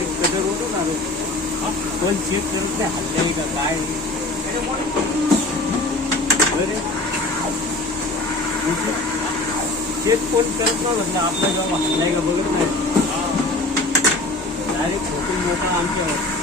direct cutter होतो ना पण चेक करत नाही हल्लंय का काय चेक कोण करत ना म्हटलं आपला जेव्हा हल्लाय का बघत नाही डायरेक्ट फोटो मोकळा आमच्यावर